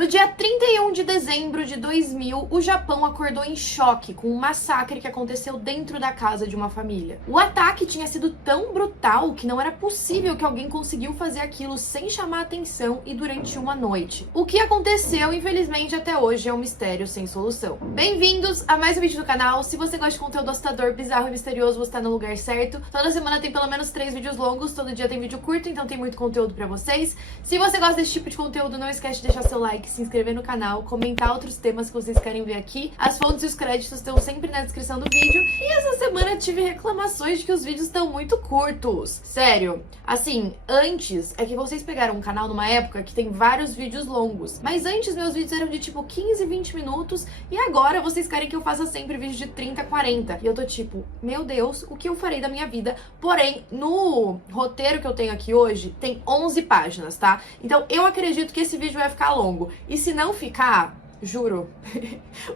No dia 31 de dezembro de 2000, o Japão acordou em choque com um massacre que aconteceu dentro da casa de uma família. O ataque tinha sido tão brutal que não era possível que alguém conseguiu fazer aquilo sem chamar atenção e durante uma noite. O que aconteceu, infelizmente, até hoje é um mistério sem solução. Bem-vindos a mais um vídeo do canal. Se você gosta de conteúdo assustador, bizarro e misterioso, você tá no lugar certo. Toda semana tem pelo menos 3 vídeos longos, todo dia tem vídeo curto, então tem muito conteúdo pra vocês. Se você gosta desse tipo de conteúdo, não esquece de deixar seu like, se inscrever no canal, comentar outros temas que vocês querem ver aqui. As fontes e os créditos estão sempre na descrição do vídeo. E essa semana tive reclamações de que os vídeos estão muito curtos. Sério, assim, antes é que vocês pegaram um canal numa época que tem vários vídeos longos. Mas antes meus vídeos eram de tipo 15, 20 minutos e agora vocês querem que eu faça sempre vídeos de 30, 40. E eu tô tipo, meu Deus, o que eu farei da minha vida? Porém, no roteiro que eu tenho aqui hoje, tem 11 páginas, tá? Então eu acredito que esse vídeo vai ficar longo. E se não ficar, juro,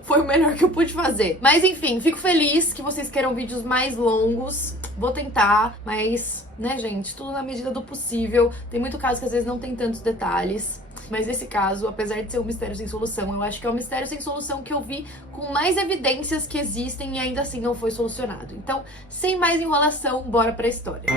foi o melhor que eu pude fazer. Mas enfim, fico feliz que vocês queiram vídeos mais longos. Vou tentar, mas, né, gente, tudo na medida do possível. Tem muito caso que às vezes não tem tantos detalhes. Mas esse caso, apesar de ser um mistério sem solução, eu acho que é um mistério sem solução que eu vi com mais evidências que existem e ainda assim não foi solucionado. Então, sem mais enrolação, bora pra história.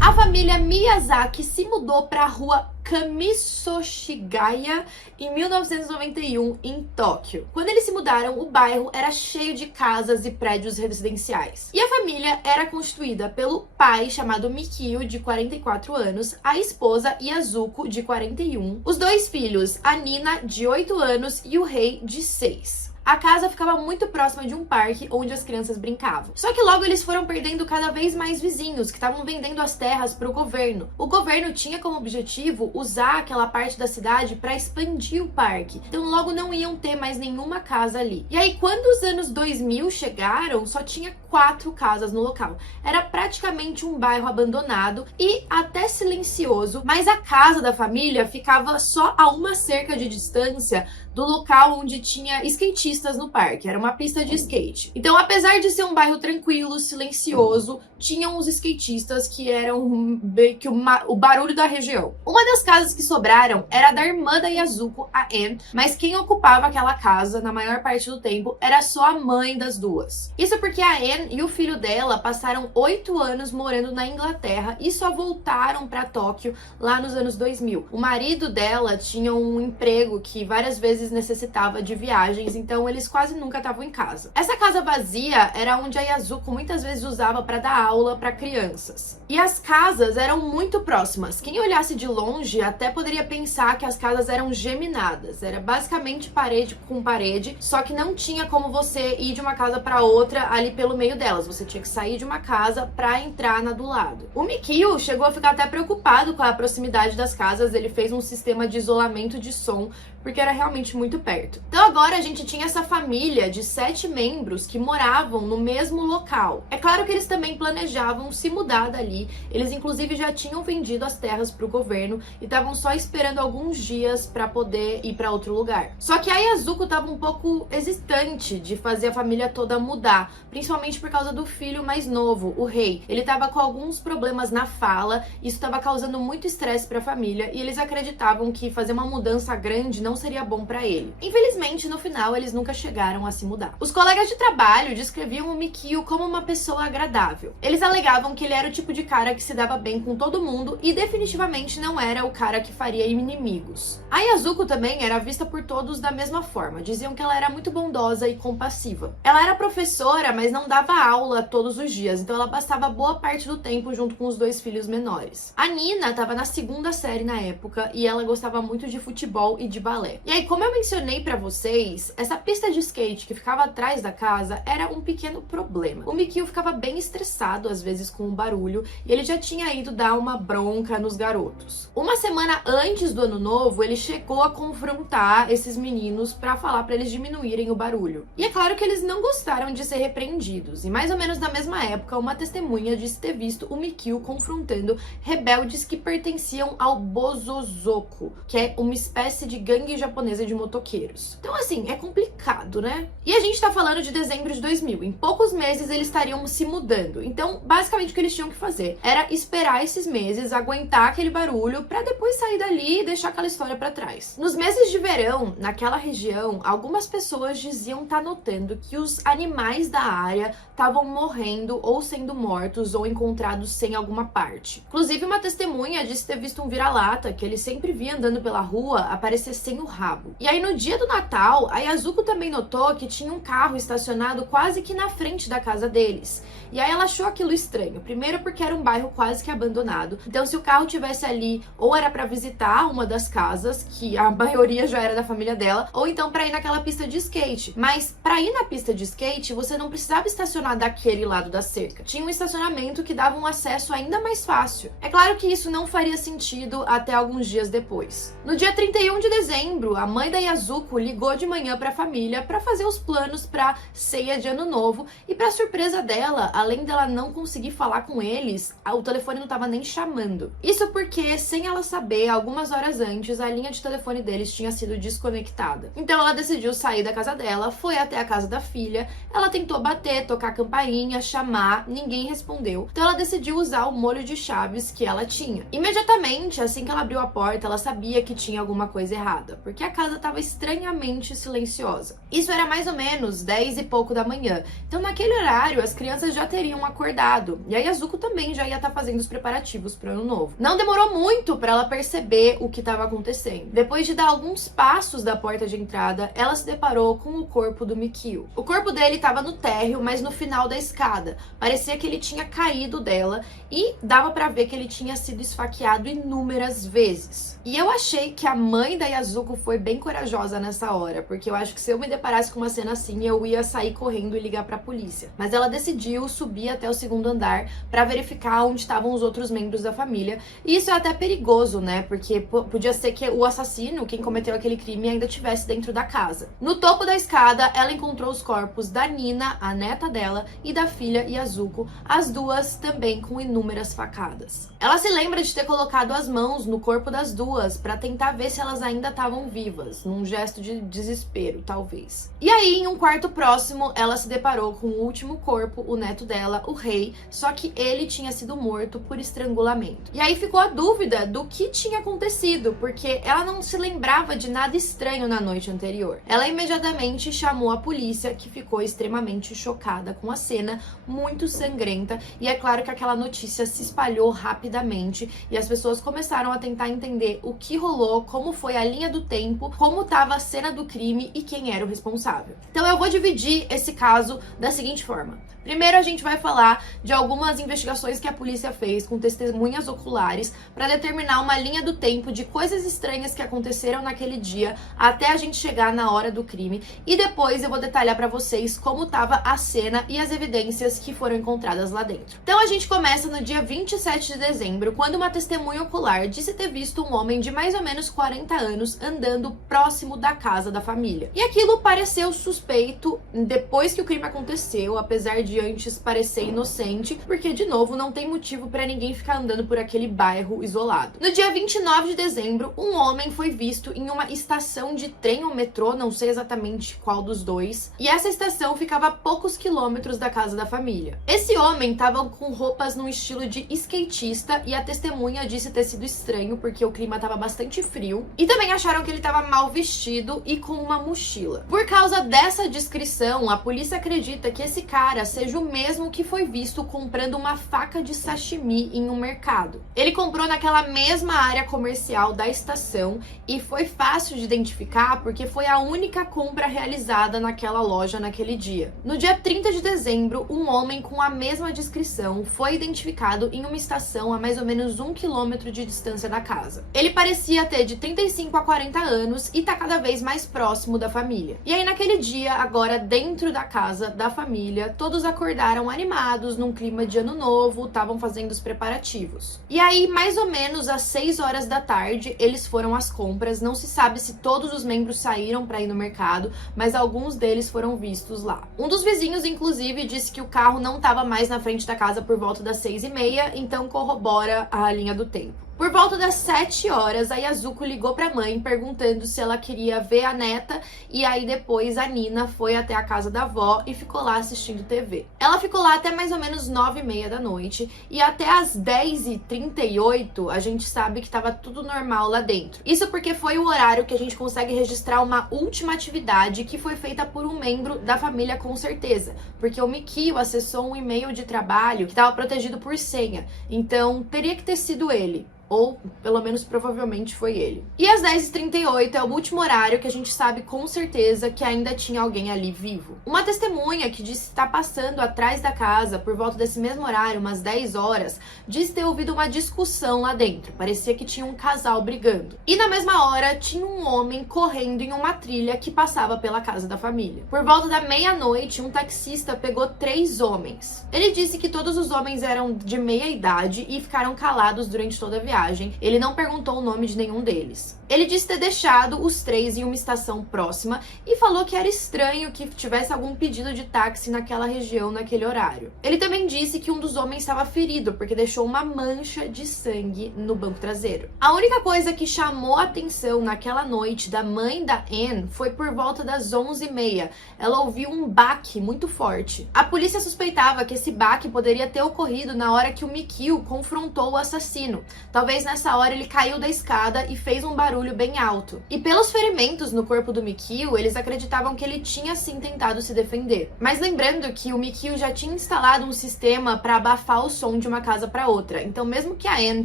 A família Miyazaki se mudou para a rua Kamisoshigaya em 1991, em Tóquio. Quando eles se mudaram, o bairro era cheio de casas e prédios residenciais. E a família era constituída pelo pai, chamado Mikio, de 44 anos, a esposa Yazuko, de 41, os dois filhos, a Nina, de 8 anos, e o Rei, de 6. A casa ficava muito próxima de um parque onde as crianças brincavam. Só que logo eles foram perdendo cada vez mais vizinhos que estavam vendendo as terras para o governo. O governo tinha como objetivo usar aquela parte da cidade para expandir o parque. Então logo não iam ter mais nenhuma casa ali. E aí quando os anos 2000 chegaram, só tinha 4 casas no local. Era praticamente um bairro abandonado e até silencioso, mas a casa da família ficava só a uma cerca de distância do local onde tinha skatistas no parque. Era uma pista de skate. Então, apesar de ser um bairro tranquilo, silencioso, tinham os skatistas que eram que o barulho da região. Uma das casas que sobraram era da irmã da Yazuko, a Anne, mas quem ocupava aquela casa na maior parte do tempo era só a mãe das duas. Isso porque a Anne e o filho dela passaram 8 anos morando na Inglaterra e só voltaram para Tóquio lá nos anos 2000. O marido dela tinha um emprego que várias vezes necessitava de viagens, então eles quase nunca estavam em casa. Essa casa vazia era onde a Yazuko muitas vezes usava para dar aula para crianças. E as casas eram muito próximas. Quem olhasse de longe até poderia pensar que as casas eram geminadas. Era basicamente parede com parede, só que não tinha como você ir de uma casa para outra ali pelo meio delas. Você tinha que sair de uma casa para entrar na do lado. O Mikio chegou a ficar até preocupado com a proximidade das casas. Ele fez um sistema de isolamento de som porque era realmente muito perto. Então agora a gente tinha essa família de 7 membros que moravam no mesmo local. É claro que eles também planejavam se mudar dali. Eles inclusive já tinham vendido as terras para o governo e estavam só esperando alguns dias para poder ir para outro lugar. Só que a Yazuko estava um pouco hesitante de fazer a família toda mudar, principalmente por causa do filho mais novo, o Rei. Ele estava com alguns problemas na fala, isso estava causando muito estresse para a família e eles acreditavam que fazer uma mudança grande não seria bom para ele. Infelizmente, no final, eles nunca chegaram a se mudar. Os colegas de trabalho descreviam o Mikio como uma pessoa agradável. Eles alegavam que ele era o tipo de cara que se dava bem com todo mundo e definitivamente não era o cara que faria inimigos. A Yazuko também era vista por todos da mesma forma. Diziam que ela era muito bondosa e compassiva. Ela era professora, mas não dava aula todos os dias, então ela passava boa parte do tempo junto com os 2 filhos menores. A Nina estava na 2ª série na época e ela gostava muito de futebol e de balé. E aí, como eu mencionei pra vocês, essa pista de skate que ficava atrás da casa era um pequeno problema. O Mikio ficava bem estressado, às vezes, com o barulho, e ele já tinha ido dar uma bronca nos garotos. Uma semana antes do ano novo, ele chegou a confrontar esses meninos pra falar pra eles diminuírem o barulho. E é claro que eles não gostaram de ser repreendidos, e mais ou menos na mesma época, uma testemunha disse ter visto o Mikio confrontando rebeldes que pertenciam ao Bosozoku, que é uma espécie de gangue japonesa de motoqueiros. Então, assim, é complicado complicado, né? E a gente tá falando de dezembro de 2000. Em poucos meses eles estariam se mudando. Então, basicamente o que eles tinham que fazer era esperar esses meses, aguentar aquele barulho pra depois sair dali e deixar aquela história pra trás. Nos meses de verão, naquela região, algumas pessoas diziam estar notando que os animais da área estavam morrendo ou sendo mortos ou encontrados sem alguma parte. Inclusive, uma testemunha disse ter visto um vira-lata que ele sempre via andando pela rua aparecer sem o rabo. E aí, no dia do Natal, a Yasuko também notou que tinha um carro estacionado quase que na frente da casa deles. E aí ela achou aquilo estranho. Primeiro porque era um bairro quase que abandonado. Então, se o carro tivesse ali, ou era pra visitar uma das casas, que a maioria já era da família dela, ou então pra ir naquela pista de skate. Mas pra ir na pista de skate, você não precisava estacionar daquele lado da cerca. Tinha um estacionamento que dava um acesso ainda mais fácil. É claro que isso não faria sentido até alguns dias depois. No dia 31 de dezembro, a mãe da Yasuko ligou de manhã pra família pra fazer os planos pra ceia de ano novo e pra surpresa dela, além dela não conseguir falar com eles, o telefone não tava nem chamando. Isso porque, sem ela saber, algumas horas antes, a linha de telefone deles tinha sido desconectada. Então ela decidiu sair da casa dela, foi até a casa da filha, ela tentou bater, tocar a campainha, chamar, ninguém respondeu. Então ela decidiu usar o molho de chaves que ela tinha. Imediatamente, assim que ela abriu a porta, ela sabia que tinha alguma coisa errada, porque a casa estava estranhamente silenciosa. Isso era mais ou menos 10 e pouco da manhã. Então naquele horário, as crianças já teriam acordado. E a Yasuko também já ia estar fazendo os preparativos para o ano novo. Não demorou muito para ela perceber o que estava acontecendo. Depois de dar alguns passos da porta de entrada, ela se deparou com o corpo do Mikio. O corpo dele estava no térreo, mas no final da escada. Parecia que ele tinha caído dela e dava para ver que ele tinha sido esfaqueado inúmeras vezes. E eu achei que a mãe da Yasuko foi bem corajosa nessa hora, porque eu acho que se eu me deparasse com uma cena assim, eu ia sair correndo e ligar para a polícia. Mas ela decidiu subir até o segundo andar para verificar onde estavam os outros membros da família. E isso é até perigoso, né? Porque podia ser que o assassino, quem cometeu aquele crime, ainda estivesse dentro da casa. No topo da escada, ela encontrou os corpos da Nina, a neta dela, e da filha Yasuko, as duas também com inúmeras facadas. Ela se lembra de ter colocado as mãos no corpo das duas para tentar ver se elas ainda estavam vivas, num gesto de desespero, talvez. E aí, em um quarto próximo, ela se deparou com o último corpo, o neto dela, o Rei, só que ele tinha sido morto por estrangulamento. E aí ficou a dúvida do que tinha acontecido, porque ela não se lembrava de nada estranho na noite anterior. Ela imediatamente chamou a polícia, que ficou extremamente chocada com a cena, muito sangrenta, e é claro que aquela notícia se espalhou rapidamente e as pessoas começaram a tentar entender o que rolou, como foi a linha do tempo, como estava a cena do crime e quem era o responsável. Então eu vou dividir esse caso da seguinte forma. Primeiro, a gente vai falar de algumas investigações que a polícia fez com testemunhas oculares para determinar uma linha do tempo de coisas estranhas que aconteceram naquele dia até a gente chegar na hora do crime. E depois eu vou detalhar para vocês como estava a cena e as evidências que foram encontradas lá dentro. Então a gente começa no dia 27 de dezembro, quando uma testemunha ocular disse ter visto um homem de mais ou menos 40 anos andando próximo da casa da família. E aquilo pareceu suspeito depois que o crime aconteceu, apesar de antes parecer inocente, porque, de novo, não tem motivo para ninguém ficar andando por aquele bairro isolado. No dia 29 de dezembro, um homem foi visto em uma estação de trem ou metrô, não sei exatamente qual dos dois, e essa estação ficava a poucos quilômetros da casa da família. Esse homem estava com roupas num estilo de skatista e a testemunha disse ter sido estranho porque o clima estava bastante frio, e também acharam que ele estava mal vestido e com uma mochila. Por causa dessa descrição, a polícia acredita que esse cara seja o mesmo que foi visto comprando uma faca de sashimi em um mercado. Ele comprou naquela mesma área comercial da estação e foi fácil de identificar porque foi a única compra realizada naquela loja naquele dia. No dia 30 de dezembro, um homem com a mesma descrição foi identificado em uma estação a mais ou menos 1 quilômetro de distância da casa. Ele parecia ter de 35 a 40 anos e tá cada vez mais próximo da família. E aí naquele dia, agora dentro da casa da família, todos acordaram animados, num clima de ano novo, estavam fazendo os preparativos. E aí, mais ou menos às 6 horas da tarde, eles foram às compras. Não se sabe se todos os membros saíram para ir no mercado, mas alguns deles foram vistos lá. Um dos vizinhos, inclusive, disse que o carro não estava mais na frente da casa por volta das 6h30, então corrobora a linha do tempo. Por volta das 7 horas, a Yasuko ligou pra mãe perguntando se ela queria ver a neta, e aí depois a Nina foi até a casa da avó e ficou lá assistindo TV. Ela ficou lá até mais ou menos 9h30 da noite, e até as 10h38 a gente sabe que tava tudo normal lá dentro. Isso porque foi o horário que a gente consegue registrar uma última atividade que foi feita por um membro da família com certeza, porque o Mikio acessou um e-mail de trabalho que estava protegido por senha, então teria que ter sido ele. Ou, pelo menos, provavelmente foi ele. E às 10h38 é o último horário que a gente sabe com certeza que ainda tinha alguém ali vivo. Uma testemunha que disse estar passando atrás da casa por volta desse mesmo horário, umas 10 horas, disse ter ouvido uma discussão lá dentro. Parecia que tinha um casal brigando. E na mesma hora, tinha um homem correndo em uma trilha que passava pela casa da família. Por volta da meia-noite, um taxista pegou 3 homens. Ele disse que todos os homens eram de meia idade e ficaram calados durante toda a viagem. Ele não perguntou o nome de nenhum deles. Ele disse ter deixado os 3 em uma estação próxima e falou que era estranho que tivesse algum pedido de táxi naquela região naquele horário. Ele também disse que um dos homens estava ferido porque deixou uma mancha de sangue no banco traseiro. A única coisa que chamou a atenção naquela noite da mãe da Anne foi por volta das 11h30. Ela ouviu um baque muito forte. A polícia suspeitava que esse baque poderia ter ocorrido na hora que o Mikio confrontou o assassino. Talvez nessa hora ele caiu da escada e fez um barulho bem alto. E pelos ferimentos no corpo do Mikio, eles acreditavam que ele tinha sim tentado se defender. Mas lembrando que o Mikio já tinha instalado um sistema para abafar o som de uma casa para outra. Então mesmo que a Anne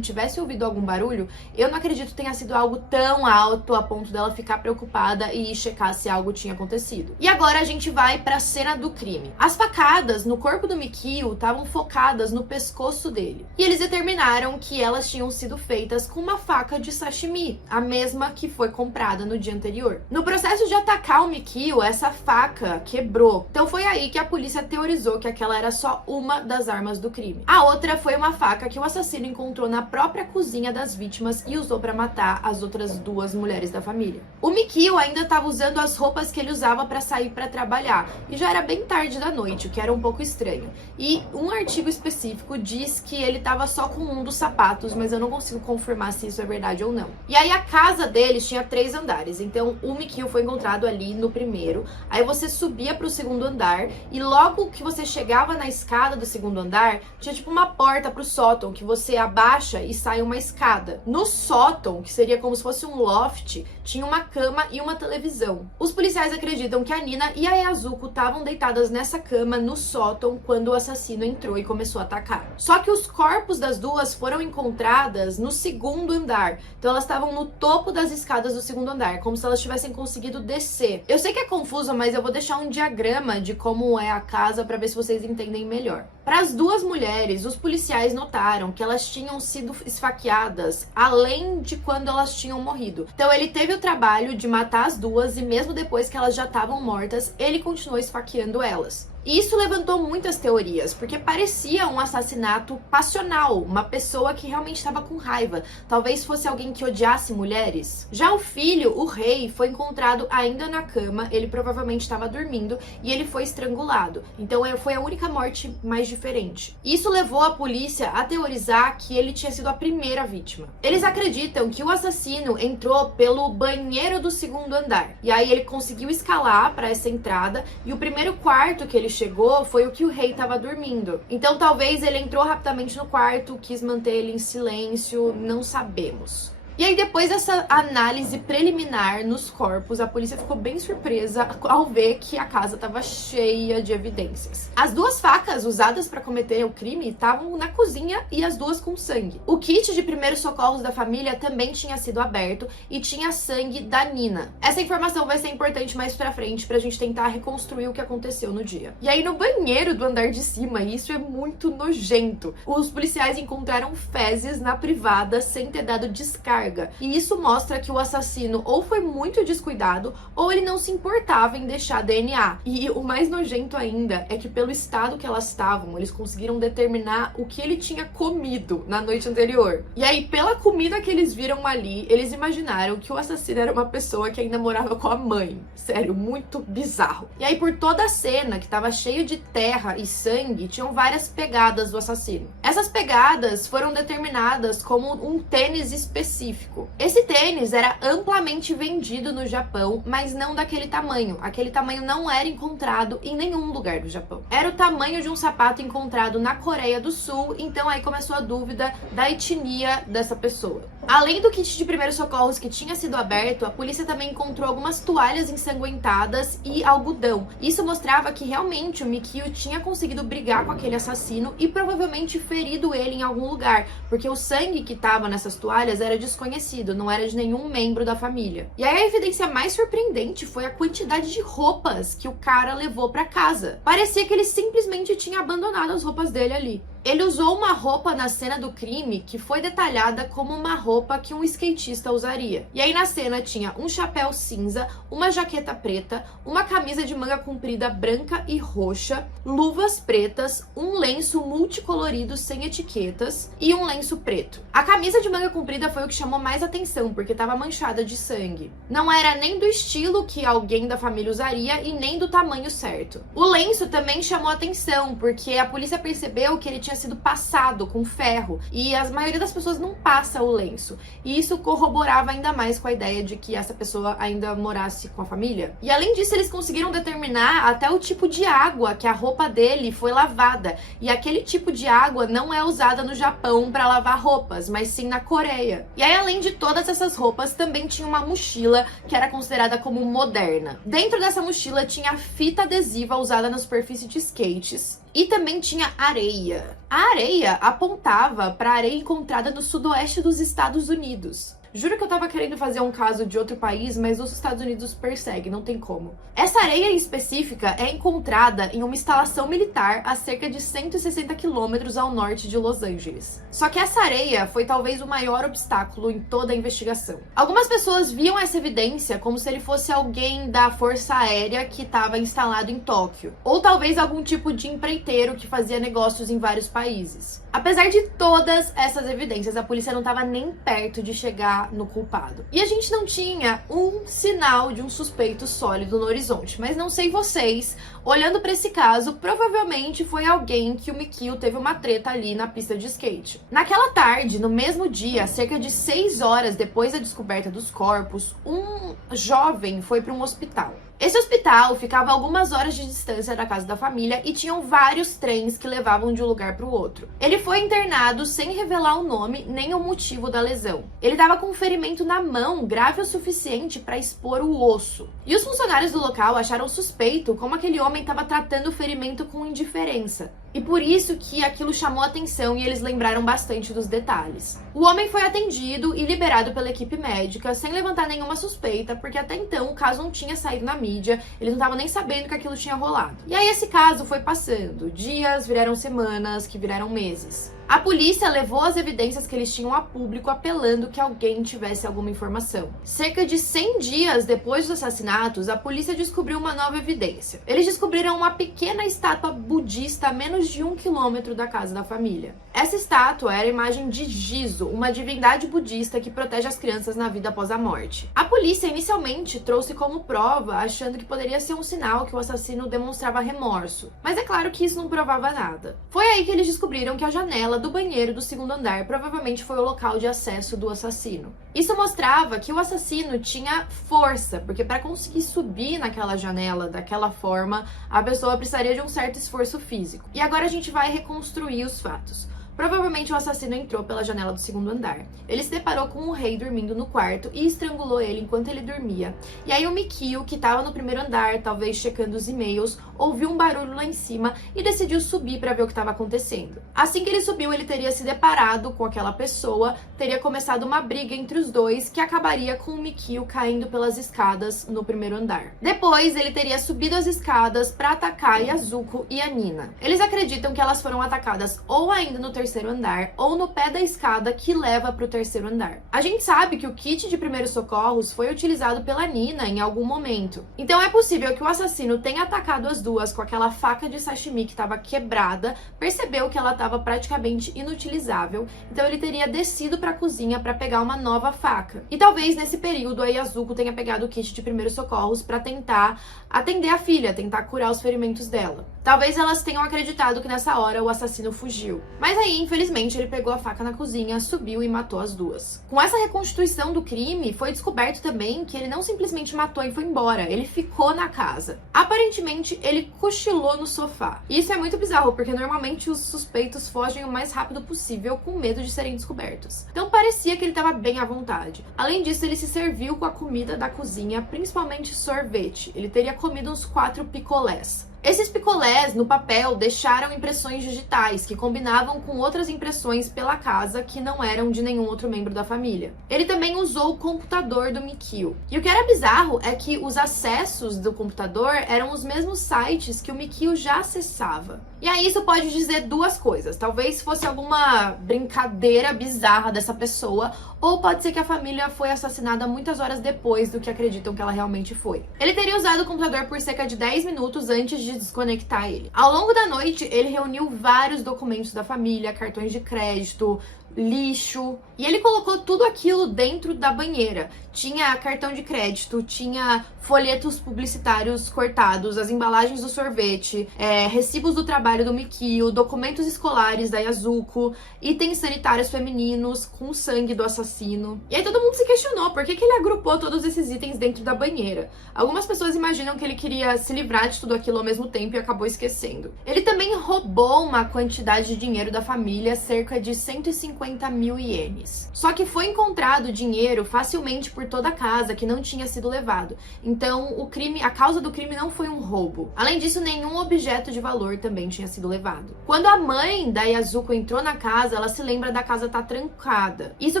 tivesse ouvido algum barulho, eu não acredito que tenha sido algo tão alto a ponto dela ficar preocupada e ir checar se algo tinha acontecido. E agora a gente vai para a cena do crime. As facadas no corpo do Mikio estavam focadas no pescoço dele. E eles determinaram que elas tinham sido feitas com uma faca de sashimi, a mesma que foi comprada no dia anterior. No processo de atacar o Mikio, essa faca quebrou. Então foi aí que a polícia teorizou que aquela era só uma das armas do crime. A outra foi uma faca que o assassino encontrou na própria cozinha das vítimas e usou para matar as outras 2 mulheres da família. O Mikio ainda estava usando as roupas que ele usava para sair para trabalhar, e já era bem tarde da noite, o que era um pouco estranho. E um artigo específico diz que ele estava só com um dos sapatos, mas eu não consigo confirmar se isso é verdade ou não. E aí a casa deles tinha 3 andares, então o Mikio foi encontrado ali no primeiro, aí você subia pro segundo andar, e logo que você chegava na escada do segundo andar, tinha tipo uma porta pro sótão, que você abaixa e sai uma escada. No sótão, que seria como se fosse um loft, tinha uma cama e uma televisão. Os policiais acreditam que a Nina e a Yasuko estavam deitadas nessa cama no sótão quando o assassino entrou e começou a atacar. Só que os corpos das 2 foram encontradas no segundo andar. Então elas estavam no topo das escadas do segundo andar, como se elas tivessem conseguido descer. Eu sei que é confuso, mas eu vou deixar um diagrama de como é a casa para ver se vocês entendem melhor. Para as 2 mulheres, os policiais notaram que elas tinham sido esfaqueadas além de quando elas tinham morrido. Então ele teve o trabalho de matar as 2 e mesmo depois que elas já estavam mortas, ele continuou esfaqueando elas. E isso levantou muitas teorias, porque parecia um assassinato passional, uma pessoa que realmente estava com raiva. Talvez fosse alguém que odiasse mulheres. Já o filho, o rei, foi encontrado ainda na cama, ele provavelmente estava dormindo e ele foi estrangulado. Então foi a única morte mais diferente. Isso levou a polícia a teorizar que ele tinha sido a primeira vítima. Eles acreditam que o assassino entrou pelo banheiro do segundo andar. E aí ele conseguiu escalar para essa entrada e o primeiro quarto que ele chegou foi o que o rei estava dormindo. Então talvez ele entrou rapidamente no quarto, quis manter ele em silêncio, não sabemos. E aí, depois dessa análise preliminar nos corpos, a polícia ficou bem surpresa ao ver que a casa estava cheia de evidências. As 2 facas usadas para cometer o crime estavam na cozinha e as 2 com sangue. O kit de primeiros socorros da família também tinha sido aberto e tinha sangue da Nina. Essa informação vai ser importante mais pra frente pra gente tentar reconstruir o que aconteceu no dia. E aí, no banheiro do andar de cima, isso é muito nojento. Os policiais encontraram fezes na privada sem ter dado descarga carga. E isso mostra que o assassino ou foi muito descuidado ou ele não se importava em deixar DNA. E o mais nojento ainda é que pelo estado que elas estavam, eles conseguiram determinar o que ele tinha comido na noite anterior. E aí, pela comida que eles viram ali, eles imaginaram que o assassino era uma pessoa que ainda morava com a mãe. Sério, muito bizarro. E aí, por toda a cena, que tava cheio de terra e sangue, tinham várias pegadas do assassino. Essas pegadas foram determinadas como um tênis específico. Esse tênis era amplamente vendido no Japão, mas não daquele tamanho. Aquele tamanho não era encontrado em nenhum lugar do Japão. Era o tamanho de um sapato encontrado na Coreia do Sul, então aí começou a dúvida da etnia dessa pessoa. Além do kit de primeiros socorros que tinha sido aberto, a polícia também encontrou algumas toalhas ensanguentadas e algodão. Isso mostrava que realmente o Mikio tinha conseguido brigar com aquele assassino e provavelmente ferido ele em algum lugar, porque o sangue que estava nessas toalhas era desconhecido, não era de nenhum membro da família. E aí a evidência mais surpreendente foi a quantidade de roupas que o cara levou para casa. Parecia que ele simplesmente tinha abandonado as roupas dele ali. Ele usou uma roupa na cena do crime que foi detalhada como uma roupa que um skatista usaria. E aí na cena tinha um chapéu cinza, uma jaqueta preta, uma camisa de manga comprida branca e roxa, luvas pretas, um lenço multicolorido sem etiquetas e um lenço preto. A camisa de manga comprida foi o que chamou mais atenção, porque estava manchada de sangue. Não era nem do estilo que alguém da família usaria e nem do tamanho certo. O lenço também chamou atenção, porque a polícia percebeu que ele tinha sido passado com ferro e a maioria das pessoas não passa o lenço, e isso corroborava ainda mais com a ideia de que essa pessoa ainda morasse com a família. E além disso, eles conseguiram determinar até o tipo de água que a roupa dele foi lavada, e aquele tipo de água não é usada no Japão para lavar roupas, mas sim na Coreia. E aí, além de todas essas roupas, também tinha uma mochila que era considerada como moderna. Dentro dessa mochila tinha fita adesiva usada na superfície de skates, e também tinha areia. A areia apontava para a areia encontrada no sudoeste dos Estados Unidos. Juro que eu tava querendo fazer um caso de outro país, mas os Estados Unidos perseguem, não tem como. Essa areia em específica é encontrada em uma instalação militar a cerca de 160 quilômetros ao norte de Los Angeles. Só que essa areia foi talvez o maior obstáculo em toda a investigação. Algumas pessoas viam essa evidência como se ele fosse alguém da Força Aérea que estava instalado em Tóquio, ou talvez algum tipo de empreiteiro que fazia negócios em vários países. Apesar de todas essas evidências, a polícia não estava nem perto de chegar no culpado. E a gente não tinha um sinal de um suspeito sólido no horizonte. Mas não sei vocês, olhando para esse caso, provavelmente foi alguém que o Mikio teve uma treta ali na pista de skate. Naquela tarde, no mesmo dia, cerca de 6 horas depois da descoberta dos corpos, um jovem foi para um hospital. Esse hospital ficava a algumas horas de distância da casa da família e tinham vários trens que levavam de um lugar para o outro. Ele foi internado sem revelar o nome nem o motivo da lesão. Ele estava com um ferimento na mão grave o suficiente para expor o osso. E os funcionários do local acharam suspeito como aquele homem estava tratando o ferimento com indiferença. E por isso que aquilo chamou a atenção e eles lembraram bastante dos detalhes. O homem foi atendido e liberado pela equipe médica sem levantar nenhuma suspeita, porque até então o caso não tinha saído na mídia, eles não estavam nem sabendo que aquilo tinha rolado. E aí esse caso foi passando, dias viraram semanas, que viraram meses. A polícia levou as evidências que eles tinham a público, apelando que alguém tivesse alguma informação. Cerca de 100 dias depois dos assassinatos, a polícia descobriu uma nova evidência. Eles descobriram uma pequena estátua budista a menos de 1 quilômetro da casa da família. Essa estátua era a imagem de Jizo, uma divindade budista que protege as crianças na vida após a morte. A polícia inicialmente trouxe como prova, achando que poderia ser um sinal que o assassino demonstrava remorso. Mas é claro que isso não provava nada. Foi aí que eles descobriram que a janela do banheiro do segundo andar provavelmente foi o local de acesso do assassino. Isso mostrava que o assassino tinha força, porque para conseguir subir naquela janela daquela forma, a pessoa precisaria de um certo esforço físico. E agora a gente vai reconstruir os fatos. Provavelmente o assassino entrou pela janela do segundo andar. Ele se deparou com o rei dormindo no quarto e estrangulou ele enquanto ele dormia. E aí o Mikio, que estava no primeiro andar, talvez checando os e-mails, ouviu um barulho lá em cima e decidiu subir para ver o que estava acontecendo. Assim que ele subiu, ele teria se deparado com aquela pessoa, teria começado uma briga entre os dois que acabaria com o Mikio caindo pelas escadas no primeiro andar. Depois, ele teria subido as escadas para atacar Yasuko e a Nina. Eles acreditam que elas foram atacadas ou ainda no terceiro terceiro andar ou no pé da escada que leva para o terceiro andar. A gente sabe que o kit de primeiros socorros foi utilizado pela Nina em algum momento. Então é possível que o assassino tenha atacado as duas com aquela faca de sashimi que estava quebrada, percebeu que ela estava praticamente inutilizável, então ele teria descido para a cozinha para pegar uma nova faca. E talvez nesse período a Yasuko tenha pegado o kit de primeiros socorros para tentar atender a filha, tentar curar os ferimentos dela. Talvez elas tenham acreditado que nessa hora o assassino fugiu. Mas aí, infelizmente, ele pegou a faca na cozinha, subiu e matou as duas. Com essa reconstituição do crime, foi descoberto também que ele não simplesmente matou e foi embora, ele ficou na casa. Aparentemente, ele cochilou no sofá. E isso é muito bizarro, porque normalmente os suspeitos fogem o mais rápido possível com medo de serem descobertos. Então parecia que ele estava bem à vontade. Além disso, ele se serviu com a comida da cozinha, principalmente sorvete. Ele teria comido uns 4 picolés. Esses picolés, no papel, deixaram impressões digitais que combinavam com outras impressões pela casa que não eram de nenhum outro membro da família. Ele também usou o computador do Mikio. E o que era bizarro é que os acessos do computador eram os mesmos sites que o Mikio já acessava. E aí isso pode dizer duas coisas. Talvez fosse alguma brincadeira bizarra dessa pessoa, ou pode ser que a família foi assassinada muitas horas depois do que acreditam que ela realmente foi. Ele teria usado o computador por cerca de 10 minutos antes de desconectar ele. Ao longo da noite, ele reuniu vários documentos da família, cartões de crédito, lixo, e ele colocou tudo aquilo dentro da banheira. Tinha cartão de crédito, tinha folhetos publicitários cortados, as embalagens do sorvete, recibos do trabalho do Mikio, documentos escolares da Yasuko, itens sanitários femininos com sangue do assassino. E aí todo mundo se questionou por que ele agrupou todos esses itens dentro da banheira. Algumas pessoas imaginam que ele queria se livrar de tudo aquilo ao mesmo tempo e acabou esquecendo. Ele também roubou uma quantidade de dinheiro da família, cerca de 150 mil ienes. Só que foi encontrado dinheiro facilmente por toda a casa que não tinha sido levado. Então, a causa do crime não foi um roubo. Além disso, nenhum objeto de valor também tinha sido levado. Quando a mãe da Yasuko entrou na casa, ela se lembra da casa estar trancada. Isso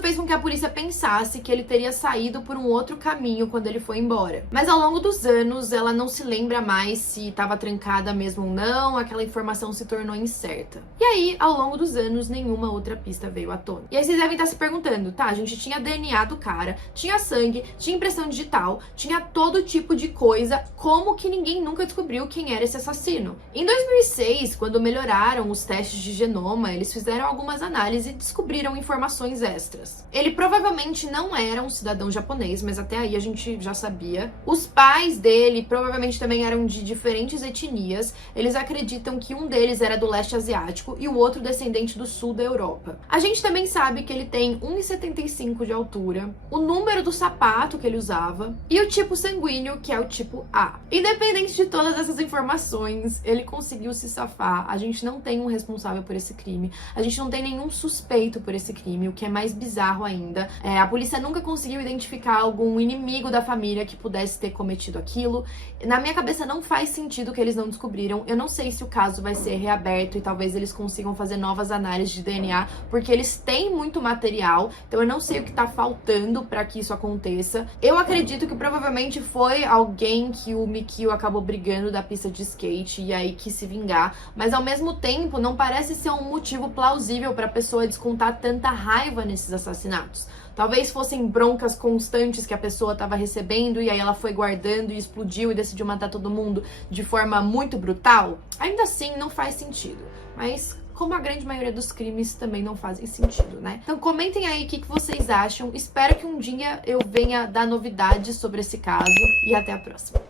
fez com que a polícia pensasse que ele teria saído por um outro caminho quando ele foi embora. Mas ao longo dos anos, ela não se lembra mais se estava trancada mesmo ou não, aquela informação se tornou incerta. E aí, ao longo dos anos, nenhuma outra pista veio à tona. E aí vocês devem estar se perguntando, tá, a gente tinha DNA do cara, tinha sangue, tinha impressão digital, tinha todo tipo de coisa, como que ninguém nunca descobriu quem era esse assassino? Em 2006, quando melhoraram os testes de genoma, eles fizeram algumas análises e descobriram informações extras. Ele provavelmente não era um cidadão japonês, mas até aí a gente já sabia. Os pais dele provavelmente também eram de diferentes etnias. Eles acreditam que um deles era do leste asiático e o outro descendente do sul da Europa. A gente também sabe que ele tem 1,75 de altura, o número do sapato que ele usava e o tipo sanguíneo, que é o tipo A. Independente de todas essas informações, ele conseguiu se safar. A gente não tem um responsável por esse crime, a gente não tem nenhum suspeito por esse crime, o que é mais bizarro ainda. A polícia nunca conseguiu identificar algum inimigo da família que pudesse ter cometido aquilo. Na minha cabeça não faz sentido que eles não descobriram. Eu não sei se o caso vai ser reaberto e talvez eles consigam fazer novas análises de DNA, porque eles têm muito material, então eu não sei o que tá faltando para que isso aconteça. Eu acredito que provavelmente foi alguém que o Mikio acabou brigando da pista de skate e aí quis se vingar, mas ao mesmo tempo não parece ser um motivo plausível para a pessoa descontar tanta raiva nesses assassinatos. Talvez fossem broncas constantes que a pessoa estava recebendo e aí ela foi guardando e explodiu e decidiu matar todo mundo de forma muito brutal. Ainda assim, não faz sentido. Mas como a grande maioria dos crimes também não fazem sentido, né? Então comentem aí o que vocês acham. Espero que um dia eu venha dar novidades sobre esse caso e até a próxima.